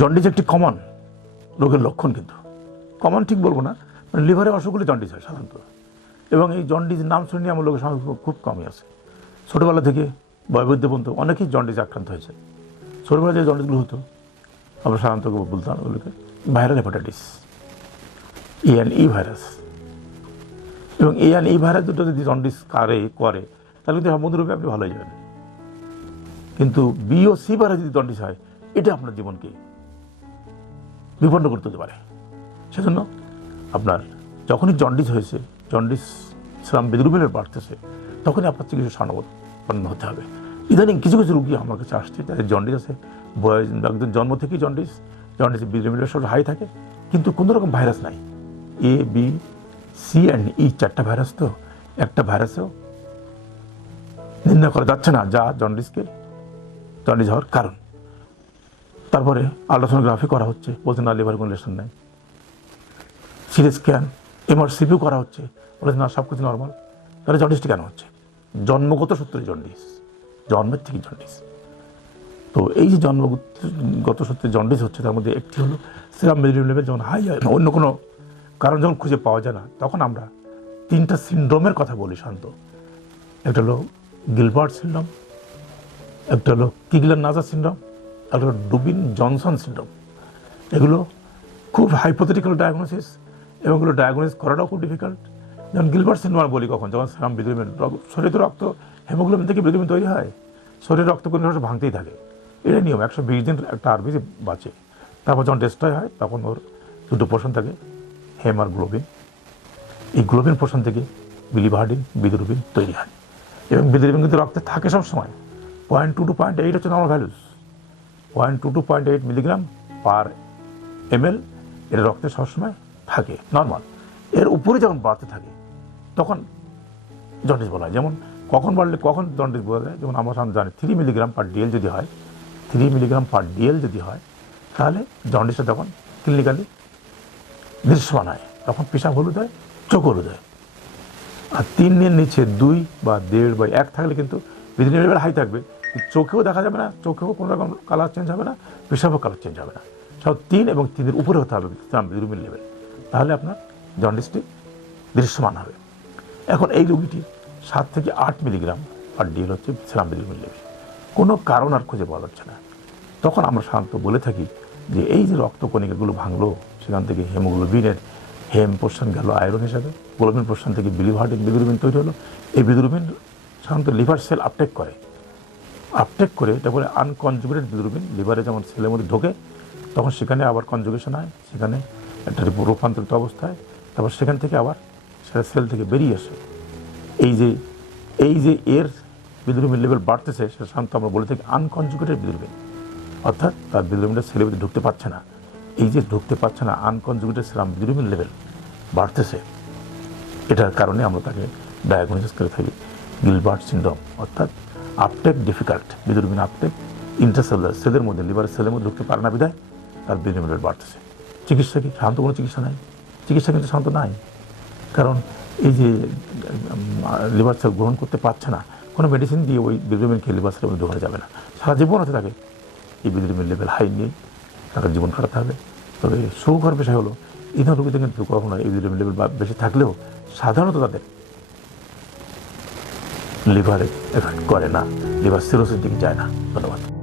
Jaundice একটি common রোগের লক্ষণ কিন্তু। কমন ঠিক বলব না মানে লিভারের অসুখগুলি জন্ডিস হয় সাধারণত। এবং এই জন্ডিস নাম শুনে আমার লোকের সঙ্গে খুব কমই আছে। ছোটোবেলা থেকে বয়বৃদ্ধ পর্যন্ত অনেকেই জন্ডিস আক্রান্ত হয়েছে। ছোটোবেলা যে জন্ডিসগুলো হতো, আমরা সাধারণত বলতাম ওগুলোকে viral hepatitis N E virus এবং এ এন ই ভাইরাস দুটো যদি জন্ডিস কারে, করে, তাহলে কিন্তু সম্পূর্ণরূপে আপনি ভালো হয়ে যাবেন কিন্তু বি ও সি ভাইরাস যদি জন্ডিস হয়, এটা আপনার জীবনকে বিপন্ন করতে হতে পারে। সেজন্য আপনার যখনই জন্ডিস হয়েছে জন্ডিস শ্রাম বিদ্রুপের বাড়তেছে, তখনই আপনার চিকিৎসা স্বর্ণপন্ন হতে হবে। ইদানিং কিছু কিছু রুগী আমার কাছে আসছে, তাদের জন্ডিস আছে। বয়স, একজন জন্ম থেকেই জন্ডিস জন্ডিস বিদ্রুপের সব হাই থাকে, কিন্তু কোনো রকম ভাইরাস নাই। A B C and E চারটা ভাইরাস তো, একটা ভাইরাসেও নির্ণয় করা যাচ্ছে না যা জন্ডিসকে জন্ডিস হওয়ার কারণ। তারপরে আলট্রাসোনোগ্রাফি করা হচ্ছে, বলছে, না, লিভার কোনো লেশন নাই। সিটি স্ক্যান, এমআরসিপিও করা হচ্ছে, বলেছে, না সব কিছু নর্মাল। তাহলে জন্ডিসটি কেন হচ্ছে? জন্মগত সূত্রে জন্ডিস, জন্মের থেকে জন্ডিস। তো এই যে জন্মগত সূত্রে জন্ডিস হচ্ছে, তার মধ্যে একটি হলো সিরাম মেডিলিন লেভেল যখন হাই হয় অন্য কোনো কারণ যখন খুঁজে পাওয়া যায় না, তখন আমরা তিনটা সিন্ড্রোমের কথা বলি শান্ত। একটা হলো গিলবার্ট সিন্ড্রোম, একটা হলো কিগলার নাজা সিন্ড্রোম একটা ডুবিন জনসন সিন্ড্রোম। এগুলো খুব হাইপোথেটিক্যাল ডায়াগনোসিস এবং এগুলো ডায়াগনোসিস করাটাও খুব ডিফিকাল্ট যেমন গিলবার্ট সিন্ড্রোম বলি কখন, যখন সেরাম বিদ্রুমের শরীরে রক্ত হেমোগ্লোবিন থেকে বিদ্রুমিন তৈরি হয়। শরীরে রক্ত কোনো ভাঙতেই থাকে। এটা নিয়ম, একশো বিশ দিন একটা আরবিসি বাঁচে। তারপর যখন ডেস্ট্রয় হয়, তখন ওর দুটো পোষণ থাকে হেম আর গ্লোবিন এই গ্লোবিন পোষণ থেকে বিলিভার্ডিন বিদ্রুবিন তৈরি হয়। এবং বিদ্রুবিন কিন্তু রক্তে থাকে সব সময় point two two point eight হচ্ছে normal values point two two point eight milligram per M L এটা রক্তে সবসময় থাকে নর্মাল এর উপরে যখন বাড়তে থাকে, তখন জন্ডিস বলা হয়। যেমন কখন বাড়লে কখন জন্ডিস বোঝা যায়? যেমন আমরা সাধারণত জানি থ্রি মিলিগ্রাম পার ডিএল যদি হয় থ্রি মিলিগ্রাম পার ডিএল যদি হয়, তাহলে জন্ডিসটা তখন ক্লিনিক্যালি দৃশ্যমান হয়। তখন পেশাব হলুদ হয়, চোখ হলুদ হয়। আর তিনের নিচে দুই বা দেড় বা এক থাকলে কিন্তু লেভেল হাই থাকবে। চোখেও দেখা যাবে না, চোখেও কোনো রকম কালার চেঞ্জ হবে না, পেশাবও কালার চেঞ্জ হবে না। সব তিন এবং তিনের উপরে হতে হবে বিদ্রুমিন লেভেল তাহলে আপনার জন্ডিসটি দৃশ্যমান হবে। এখন এই রুগীটি সাত থেকে আট মিলিগ্রাম আর ডিএল হচ্ছে সেরাম বিদ্রুমিন লেভেল কোনো কারণ আর খুঁজে পাওয়া যাচ্ছে না। তখন আমরা সাধারণত বলে থাকি যে এই যে রক্তকণিকাগুলো ভাঙলো, সেখান থেকে হেমোগ্লোবিনের হেম পোর্শন গেল আয়রন হিসাবে। গ্লোবিন পোর্শন থেকে বিলিভার্ডিন বিদুরুবিন তৈরি হলো। এই বিদুরুবিন সাধারণত লিভার সেল আপটেক করে। আপটেক করে এটা বলে আনকনজুগেটেড বিদুরুবিন লিভারে যেমন সেলের মধ্যে ঢোকে, তখন সেখানে আবার কনজুগেশন হয়, সেখানে একটা রূপান্তরিত অবস্থায়, তারপর সেখান থেকে আবার সেটা সেল থেকে বেরিয়ে আসে। এই যে এই যে এর বিদ্রুমিন লেভেল বাড়তেছে, সেটা সাধারণত আমরা বলে থাকি আনকনজুগেটেড বিদ্রুমিন অর্থাৎ তার বিদ্রুমিনটা সেলের মধ্যে ঢুকতে পারছে না। এই যে ঢুকতে পারছে না আনকনজুগেটেড সেরাম বিদ্রুমিন লেভেল বাড়তেছে, এটার কারণে আমরা তাকে ডায়াগনোসিস করে থাকি গিলবার্ট সিন্ড্রোম অর্থাৎ uptake difficult bilirubin uptake intercellular সেলের মধ্যে লিভারের সেলের মধ্যে ঢুকতে পারে না বিদায় তার বিদ্রুমিন লেভেল বাড়তেছে। চিকিৎসা কি? শান্ত কোনো চিকিৎসা নাই? চিকিৎসা কিন্তু শান্ত নাই। কারণ এই যে লিভার সেল গ্রহণ করতে পারছে না, কোনো মেডিসিন দিয়ে ওই বিদ্রুমিন খেয়ে লিভার সেলের মধ্যে ঢোকানো যাবে না। সারা জীবন আছে তাকে। এই বিদ্রুমিন লেভেল হাই নিয়ে তাকে জীবন কাটাতে হবে তবে সুখর বিষয় হলো ধরনের রোগীদের কিন্তু কখনো এই ভিটামিন লেভেল বেশি থাকলেও সাধারণত তাদের লিভারে এফেক্ট করে না। লিভার সিরোসের দিকে যায় না। ধন্যবাদ।